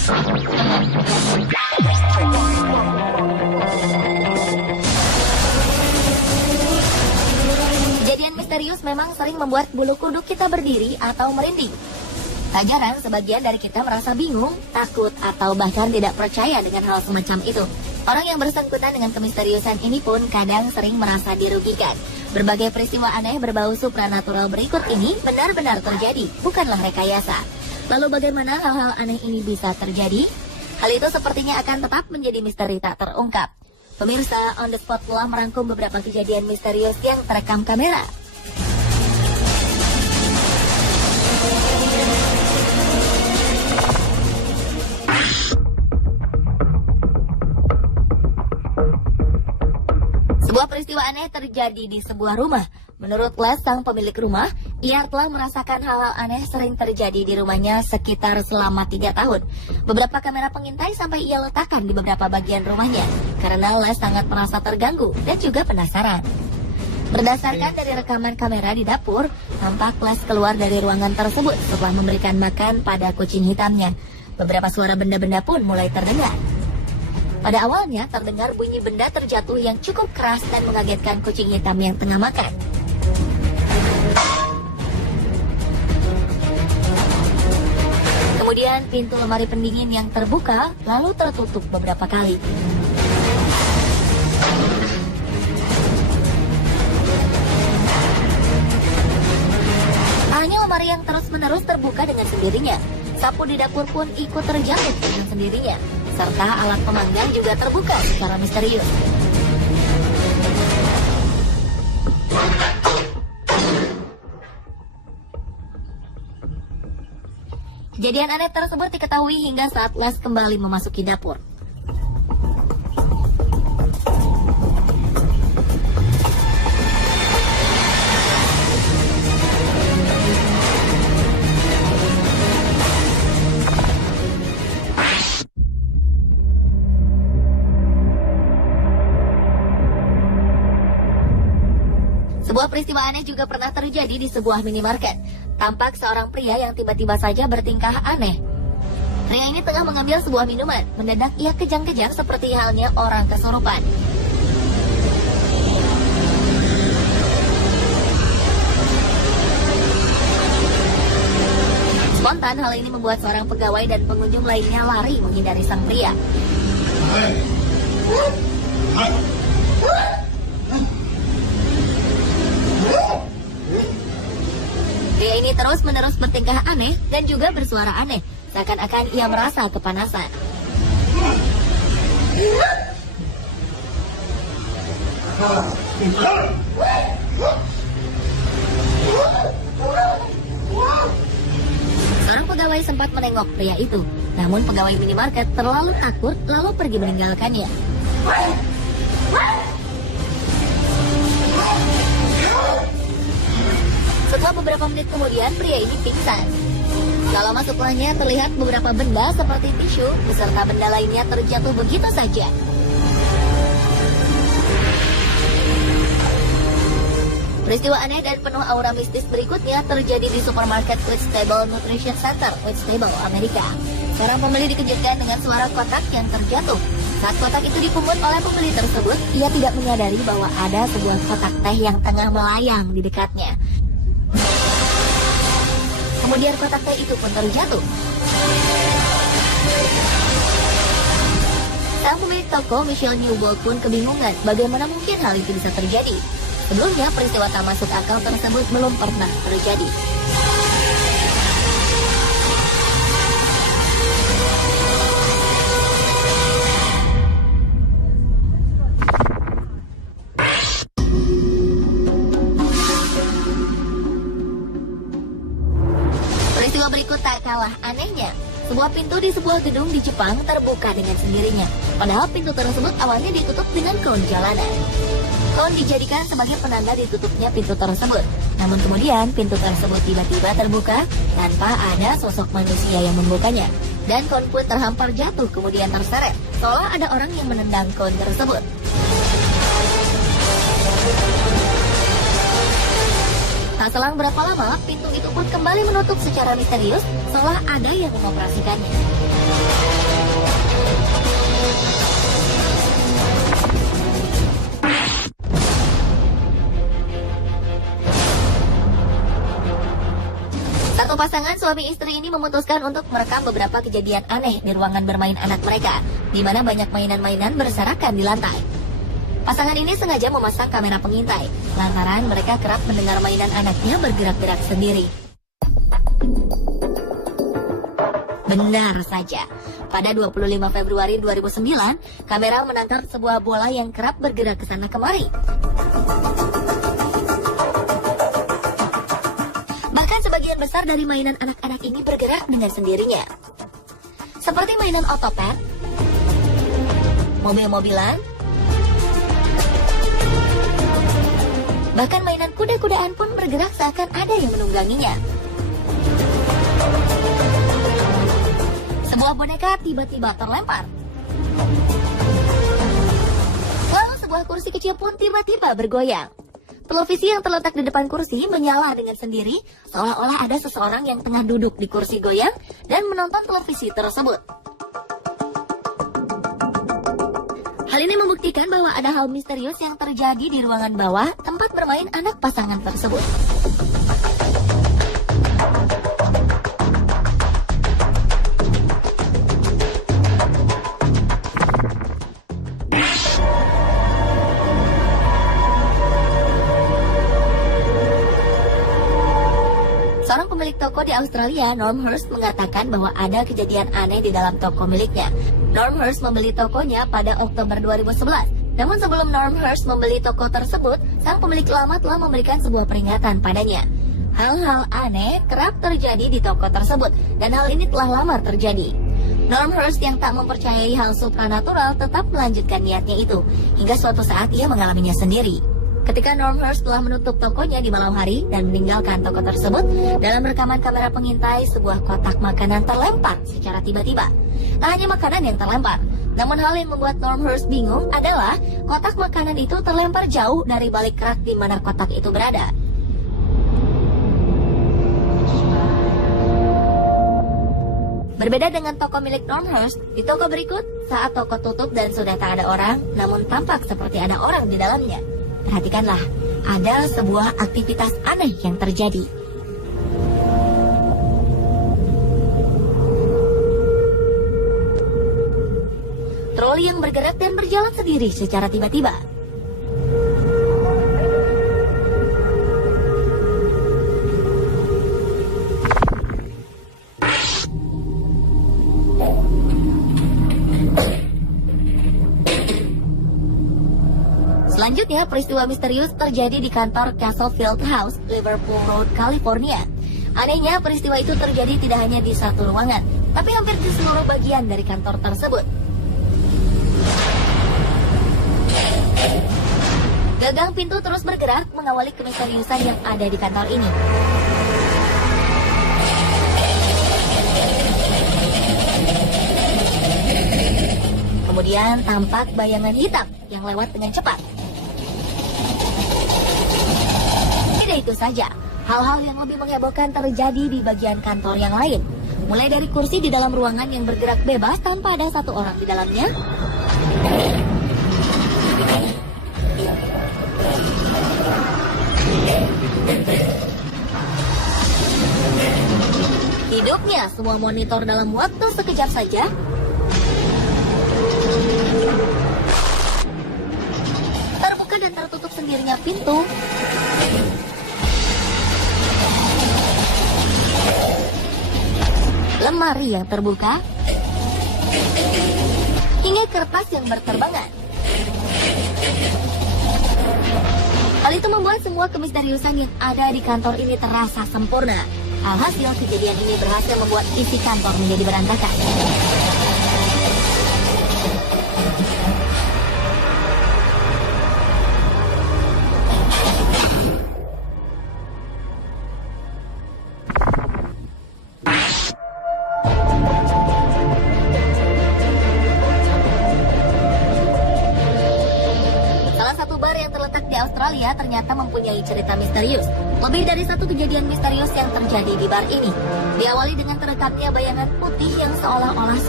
Kejadian misterius memang sering membuat bulu kuduk kita berdiri atau merinding. Tak jarang sebagian dari kita merasa bingung, takut, atau bahkan tidak percaya dengan hal semacam itu. Orang yang bersangkutan dengan kemisteriusan ini pun kadang sering merasa dirugikan. Berbagai peristiwa aneh berbau supranatural berikut ini benar-benar terjadi, bukanlah rekayasa. Lalu bagaimana hal-hal aneh ini bisa terjadi? Hal itu sepertinya akan tetap menjadi misteri tak terungkap. Pemirsa, On The Spot telah merangkum beberapa kejadian misterius yang terekam kamera. Sebuah peristiwa aneh terjadi di sebuah rumah. Menurut Les, sang pemilik rumah, ia telah merasakan hal-hal aneh sering terjadi di rumahnya sekitar selama 3 tahun. Beberapa kamera pengintai sampai ia letakkan di beberapa bagian rumahnya, karena Les sangat merasa terganggu dan juga penasaran. Berdasarkan dari rekaman kamera di dapur, tampak Les keluar dari ruangan tersebut setelah memberikan makan pada kucing hitamnya. Beberapa suara benda-benda pun mulai terdengar. Pada awalnya terdengar bunyi benda terjatuh yang cukup keras dan mengagetkan kucing hitam yang tengah makan. Kemudian pintu lemari pendingin yang terbuka lalu tertutup beberapa kali. Hanya lemari yang terus-menerus terbuka dengan sendirinya. Sapu di dapur pun ikut terjatuh dengan sendirinya. Serta alat pemanggang juga terbuka secara misterius. Kejadian aneh tersebut diketahui hingga saat Les kembali memasuki dapur. Sebuah peristiwa aneh juga pernah terjadi di sebuah minimarket. Tampak seorang pria yang tiba-tiba saja bertingkah aneh. Pria ini tengah mengambil sebuah minuman. Mendadak ia kejang-kejang seperti halnya orang kesurupan. Spontan hal ini membuat seorang pegawai dan pengunjung lainnya lari menghindari sang pria. Pria ini terus-menerus bertingkah aneh dan juga bersuara aneh, seakan-akan ia merasa kepanasan. Seorang pegawai sempat menengok pria itu, namun pegawai minimarket terlalu takut lalu pergi meninggalkannya. Setelah beberapa menit kemudian, pria ini pingsan. Kalau masuk rumahnya terlihat beberapa benda seperti tisu beserta benda lainnya terjatuh begitu saja. Peristiwa aneh dan penuh aura mistis berikutnya terjadi di supermarket Whitstable Nutrition Center, Whitstable, Amerika. Seorang pembeli dikejutkan dengan suara kotak yang terjatuh. Saat kotak itu dipungut oleh pembeli tersebut, ia tidak menyadari bahwa ada sebuah kotak teh yang tengah melayang di dekatnya. Kemudian kotak teh itu pun terjatuh. Sang pemilik toko, Michelle Newbold, pun kebingungan bagaimana mungkin hal itu bisa terjadi. Sebelumnya, peristiwa tak masuk akal tersebut belum pernah terjadi. Peristiwa berikut tak kalah anehnya. Sebuah pintu di sebuah gedung di Jepang terbuka dengan sendirinya. Padahal pintu tersebut awalnya ditutup dengan kon jalanan. Kon dijadikan sebagai penanda ditutupnya pintu tersebut. Namun kemudian pintu tersebut tiba-tiba terbuka tanpa ada sosok manusia yang membukanya. Dan kon pun terhampar jatuh kemudian terseret. Seolah ada orang yang menendang kon tersebut. Tak selang berapa lama, pintu itu pun kembali menutup secara misterius, seolah ada yang mengoperasikannya. Satu pasangan suami istri ini memutuskan untuk merekam beberapa kejadian aneh di ruangan bermain anak mereka, di mana banyak mainan-mainan berserakan di lantai. Pasangan ini sengaja memasang kamera pengintai, lantaran mereka kerap mendengar mainan anaknya bergerak-gerak sendiri. Benar saja, pada 25 Februari 2009, kamera menangkap sebuah bola yang kerap bergerak ke sana kemari. Bahkan sebagian besar dari mainan anak-anak ini bergerak dengan sendirinya. Seperti mainan otopet, mobil-mobilan, bahkan mainan kuda-kudaan pun bergerak seakan ada yang menungganginya. Sebuah boneka tiba-tiba terlempar. Lalu sebuah kursi kecil pun tiba-tiba bergoyang. Televisi yang terletak di depan kursi menyala dengan sendiri, seolah-olah ada seseorang yang tengah duduk di kursi goyang dan menonton televisi tersebut. Hal ini membuktikan bahwa ada hal misterius yang terjadi di ruangan bawah tempat bermain anak pasangan tersebut. Seorang pemilik toko di Australia, Norm Hurst, mengatakan bahwa ada kejadian aneh di dalam toko miliknya. Norm Hurst membeli tokonya pada Oktober 2011. Namun sebelum Norm Hurst membeli toko tersebut, sang pemilik lama telah memberikan sebuah peringatan padanya. Hal-hal aneh kerap terjadi di toko tersebut, dan hal ini telah lama terjadi. Norm Hurst yang tak mempercayai hal supranatural tetap melanjutkan niatnya itu, hingga suatu saat ia mengalaminya sendiri. Ketika Norm Hurst telah menutup tokonya di malam hari dan meninggalkan toko tersebut, dalam rekaman kamera pengintai sebuah kotak makanan terlempar secara tiba-tiba. Tak hanya makanan yang terlempar, namun hal yang membuat Norm Hurst bingung adalah kotak makanan itu terlempar jauh dari balik rak di mana kotak itu berada. Berbeda dengan toko milik Norm Hurst, di toko berikut, saat toko tutup dan sudah tak ada orang, namun tampak seperti ada orang di dalamnya. Perhatikanlah, ada sebuah aktivitas aneh yang terjadi. Troli yang bergerak dan berjalan sendiri secara tiba-tiba. Selanjutnya, peristiwa misterius terjadi di kantor Castle Field House, Liverpool Road, California. Anehnya, peristiwa itu terjadi tidak hanya di satu ruangan, tapi hampir di seluruh bagian dari kantor tersebut. Gagang pintu terus bergerak mengawali kemisteriusan yang ada di kantor ini. Kemudian tampak bayangan hitam yang lewat dengan cepat. Tidak itu saja, hal-hal yang lebih menghebohkan terjadi di bagian kantor yang lain. Mulai dari kursi di dalam ruangan yang bergerak bebas tanpa ada satu orang di dalamnya, hidupnya semua monitor dalam waktu sekejap saja, terbuka dan tertutup sendirinya pintu, lemari yang terbuka, hingga kertas yang berterbangan. Hal itu membuat semua kemisteriusan yang ada di kantor ini terasa sempurna. Alhasil, kejadian ini berhasil membuat isi kantor menjadi berantakan. Australia ternyata mempunyai cerita misterius. Lebih dari satu kejadian misterius yang terjadi di bar ini. Diawali dengan terekamnya bayangan putih yang seolah-olah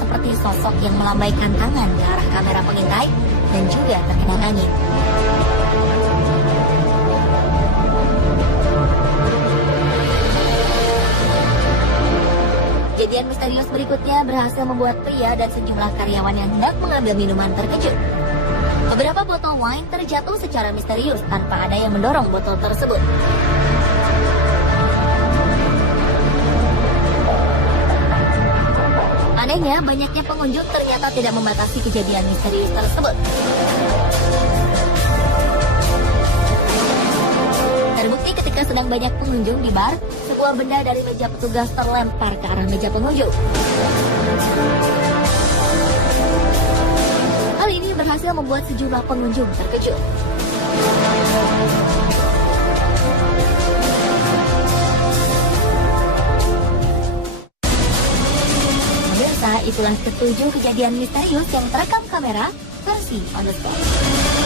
seperti sosok yang melambaikan tangan ke arah kamera pengintai dan juga terkena angin. Kejadian misterius berikutnya berhasil membuat pria dan sejumlah karyawan yang hendak mengambil minuman terkejut. Beberapa botol wine terjatuh secara misterius tanpa ada yang mendorong botol tersebut. Anehnya, banyaknya pengunjung ternyata tidak membatasi kejadian misterius tersebut. Terbukti ketika sedang banyak pengunjung di bar, sebuah benda dari meja petugas terlempar ke arah meja pengunjung. Hal ini berhasil membuat sejumlah pengunjung terkejut. Pemirsa, itulah ketujuh kejadian misterius yang terekam kamera versi on the spot.